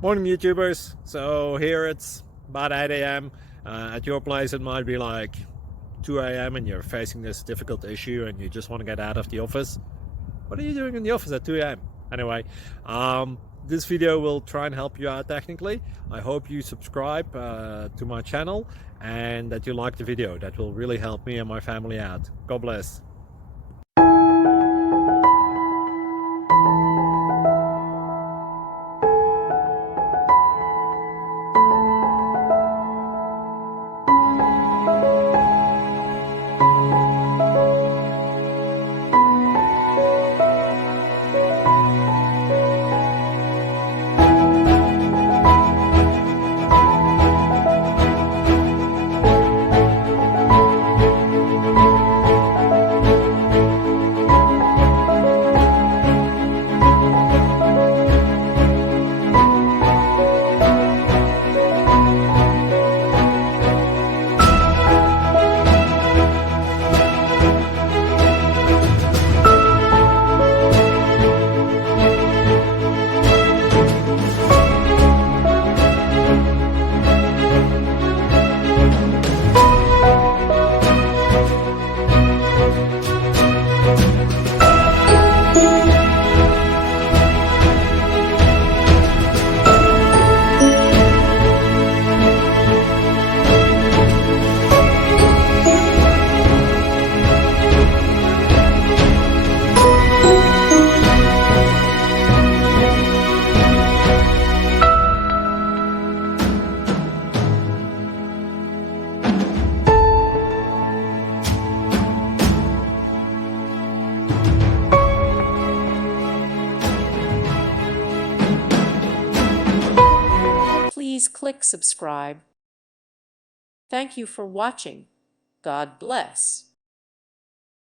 Morning YouTubers. So here it's about 8 a.m. At your place it might be like 2 a.m. and you're facing this difficult issue and you just want to get out of the office. What are you doing in the office at 2 a.m.? Anyway, this video will try and help you out technically. I hope you subscribe to my channel and that you like the video. That will really help me and my family out. God bless. Please click subscribe. Thank you for watching. God bless.